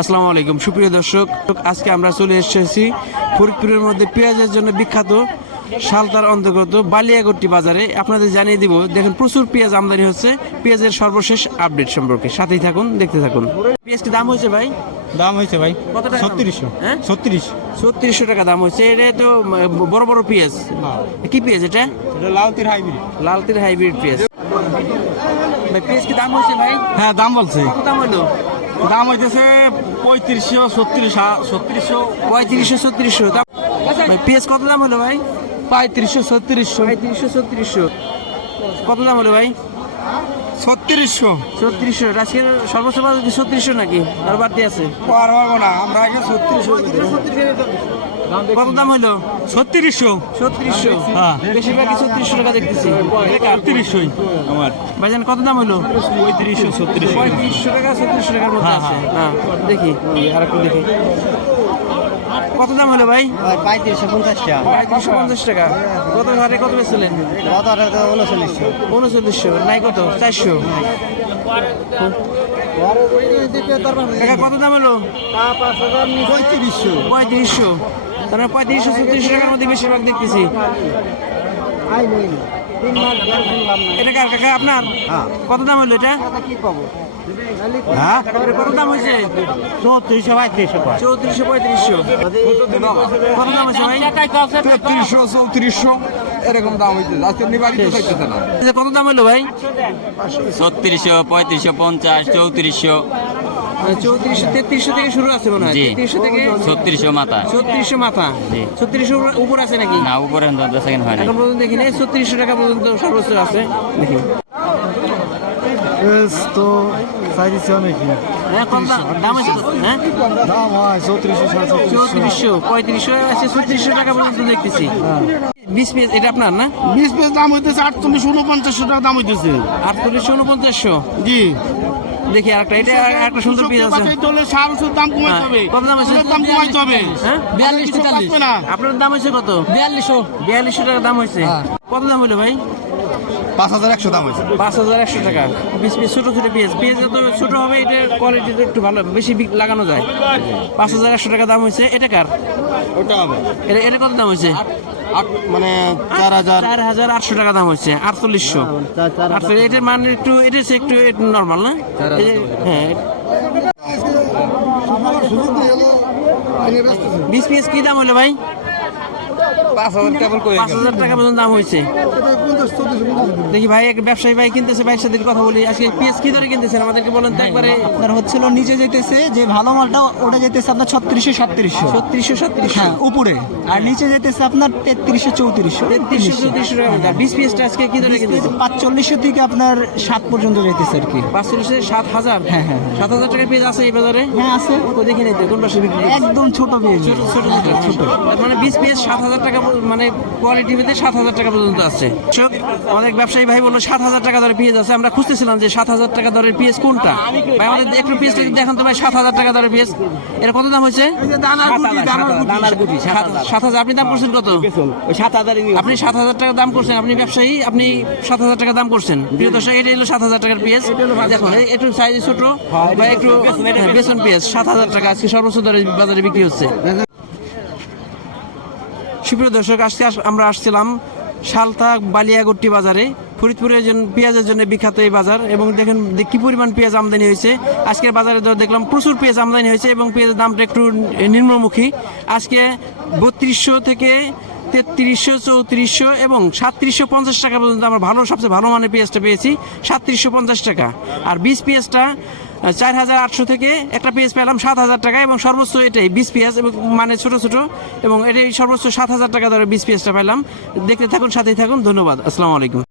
আসসালামু আলাইকুম। সুপ্রিয় দর্শক আজকে আমরা চলে এসেছি ফরিদপুরের মধ্যে পেঁয়াজের জন্য বিখ্যাত সালতার অন্তর্গত বালিয়াগট্টি বাজারে। আপনাদের জানিয়ে দিব দেখেন প্রচুর পেঁয়াজ আমদানি হচ্ছে। পেঁয়াজের সর্বশেষ আপডেট সম্পর্কে। সাথেই থাকুন দেখতে থাকুন। পেঁয়াজ কি দাম হয়েছে ভাই? দাম হয়েছে ভাই কত টাকা? ছত্রিশশো। হ্যাঁ? ছত্রিশ। ছত্রিশশো টাকা দাম হয়েছে। এটা তো বড় বড় পেঁয়াজ। কি পেঁয়াজ এটা? এটা লাউতির হাইব্রিড। লালতির হাইব্রিড পেঁয়াজ। ভাই পেঁয়াজ কি দাম হয়েছে ভাই? হ্যাঁ দাম বলছে। কত দাম হলো? দাম হইতেছে পঁয়ত্রিশশো ছত্রিশ ছত্রিশশো। পঁয়ত্রিশশো ছত্রিশশো। ভাই পেঁয়াজ কত দাম হলো ভাই? পঁয়ত্রিশশো ছত্রিশশো। পঁয়ত্রিশশো ছত্রিশশো। কত দাম হলো ভাই? ছত্রিশশো। ছত্রিশশো। আজকের সর্বোচ্চ ছত্রিশশো নাকি? আর বাড়তি আছে? পার হব না আমরা আগে ছত্রিশশো কত দাম হলো ছত্রিশশো। ছত্রিশশো। হ্যাঁ। বেশিরভাগই ছত্রিশশো টাকা দেখতেছি? ছত্রিশশোই। আমার। ভাইজান কত দাম হলো পঁয়ত্রিশশো ছত্রিশশো। পঁয়ত্রিশশো টাকা ছত্রিশশো টাকার মধ্যে হ্যাঁ, আছে। হ্যাঁ। দেখি আর একটু দেখি। কত দাম হলো ভাই? পঁয়ত্রিশশো পঞ্চাশ টাকা। পঁয়ত্রিশশো পঞ্চাশ টাকা। কত হারে কত বেছিলেন কত উনচল্লিশশো। উনচল্লিশশো। নাই কত? চারশো। কত দাম হলো পঁয়ত্রিশশো পঁয়ত্রিশশো। তার পঁয়ত্রিশশো ছত্রিশশো টাকার মধ্যে বেশিরভাগ দেখতেছি। এটা কার কাকা আপনার? কত দাম হলো এটা? হ্যাঁ? এটা কত দাম হয়েছে? চৌত্রিশশো পঁয়ত্রিশশো চৌত্রিশশো পঁয়ত্রিশশো। কত দাম আছে ভাই? তেত্রিশশো চৌত্রিশশো এরকম দাম হইতে আজকে নিবারিত হইতেছে না। এটা কত দাম হলো ভাই? ছত্রিশশো পঁয়ত্রিশশো পঞ্চাশ চৌত্রিশশো। চৌত্রিশশো তেত্রিশশো থেকে শুরু আছে মনে হয়। জি। তেত্রিশশো থেকে ছত্রিশশো মাথা। ছত্রিশশো মাথা। জি। ছত্রিশশো উপর আছে নাকি? না উপরে দশ সেকেন্ড হয় না এখন পর্যন্ত দেখি নাই ছত্রিশশো টাকা পর্যন্ত সর্বোচ্চ আছে। দেখি। তো চাইছে অনেকই হ্যাঁ কম দাম। দাম আছে কত? হ্যাঁ? দাম হয় চৌত্রিশশো সাড়ে চৌত্রিশশো। পঁয়ত্রিশশো আছে ছত্রিশশো টাকা পর্যন্ত দেখতেছি। বিশ পিস এটা আপনার না? বিশ পিস দাম হইতেছে আটচল্লিশ উনপঞ্চাশশো টাকা দাম হইতেছে। আটচল্লিশশো উনপঞ্চাশশো জি। দেখি আরেকটা এটা একটা সুন্দর পিস আছে। দাম কমাইতে হ্যাঁ, হবে দাম আছে? দাম কমাইতে হবে হ্যাঁ? বিয়াল্লিশ তেতাল্লিশ না। আপনার দাম হয়েছে কত? বিয়াল্লিশশো। বিয়াল্লিশশো টাকা দাম হয়েছে। কত দাম হলো ভাই? পাঁচ হাজার একশো দাম হয়েছে। পাঁচ হাজার একশো টাকা। বিশ পিস ছোটো ছোটো পিস। পিস যত ছোটো হবে এটার কোয়ালিটি একটু ভালো। বেশি লাগানো যায়। পাঁচ হাজার একশো টাকা দাম হয়েছে। এটা কার? ওটা হবে। এটা এটা কত দাম হয়েছে? মানে চার হাজার। চার হাজার আটশো টাকা দাম হচ্ছে আটচল্লিশশো। আটচল্লিশ এটার মানে একটু এটা একটু নর্মাল না? হ্যাঁ। বিশ পিস কি দাম হলো ভাই? পাঁচ হাজার কেবল করে পাঁচ হাজার টাকা পর্যন্ত দাম হয়েছে। দেখি ভাই এক ব্যবসায়ী ভাই কিনতেছে ভাইয়ের সাথে কথা বলি। আজকে পিএস কি ধরে কিনতেছেন? আমাদেরকে বলেন তো একবারে। আপনার হচ্ছিল নিচে যেতেছে যে ভালো মালটা ওটা যেতেছে আপনার ছত্রিশশো সাতত্রিশশো। ছত্রিশশো সাতত্রিশশো। হ্যাঁ উপরে। আর নিচে যেতেছে আপনার তেত্রিশশো চৌত্রিশশো। তেত্রিশশো চৌত্রিশশো টাকা বিশ পিসটা আজকে কি ধরে কিনতেছে? পাঁচচল্লিশশো থেকে আপনার সাত পর্যন্ত যেতেছে আর কি। পাঁচচল্লিশে সাত হাজার? হ্যাঁ, হ্যাঁ, হ্যাঁ। সাত হাজার টাকার পেজ আছে এই বাজারে? হ্যাঁ আছে। ও দেখি নাই কোন পাশে বিক্রি একদম ছোট পেজ ছোট ছোট ছোট। ছোট। মানে বিশ পিস সাত হাজার টাকা মানে কোয়ালিটি ভেদে সাত হাজার টাকা পর্যন্ত আছে। আমাদের ব্যবসায়ী ভাই বলল সাত হাজার টাকা দরের আছে। আমরা খুঁজতেছিলাম যে সাত হাজার টাকা দরের পিএস কোনটা? ভাই আমাদের একটু দেখান তো ভাই সাত হাজার টাকা দরের পিএস এর কত দাম হয়েছে? সাত- হাজার আপনি দাম করছেন কত? সাত হাজার আপনি সাত হাজার টাকা দাম করছেন। আপনি ব্যবসায়ী আপনি সাত হাজার টাকা দাম করছেন। প্রিয় দর্শক এটা হলো সাত হাজার টাকার পিএস দেখুন একটু সাইজ ছোট বা একটু হ্যাঁ, বেসন পিএস সাত হাজার টাকা আজকে সর্বোচ্চ দরে বাজারে বিক্রি হচ্ছে। সুপ্রিয় দর্শক, আজকে আমরা আসছিলাম সালতা বালিয়াগট্টি বাজারে। ফরিদপুরের জন্য পেঁয়াজের জন্য বিখ্যাত এই বাজার এবং দেখেন কি পরিমাণ পেঁয়াজ আমদানি হয়েছে। আজকের বাজারে দর দেখলাম প্রচুর পেঁয়াজ আমদানি হয়েছে এবং পেঁয়াজের দামটা একটু নিম্নমুখী। আজকে বত্রিশশো থেকে তেত্রিশশো, চৌত্রিশশো এবং সাতত্রিশশো পঞ্চাশ টাকা পর্যন্ত আমরা ভালো, সবচেয়ে ভালো মানের পেঁয়াজটা পেয়েছি। সাতত্রিশশো পঞ্চাশ টাকা। আর বিশ পেঁয়াজটা চার হাজার আটশো থেকে একটা পেঁয়াজ পেলাম সাত হাজার টাকা এবং সর্বোচ্চ এটাই বিশ পেঁয়াজ এবং মানে ছোট ছোট এবং এটাই সর্বোচ্চ সাত হাজার টাকা ধরে বিশ পেঁয়াজটা পেলাম। দেখতে থাকুন, সাথেই থাকুন। ধন্যবাদ। আসসালামু আলাইকুম।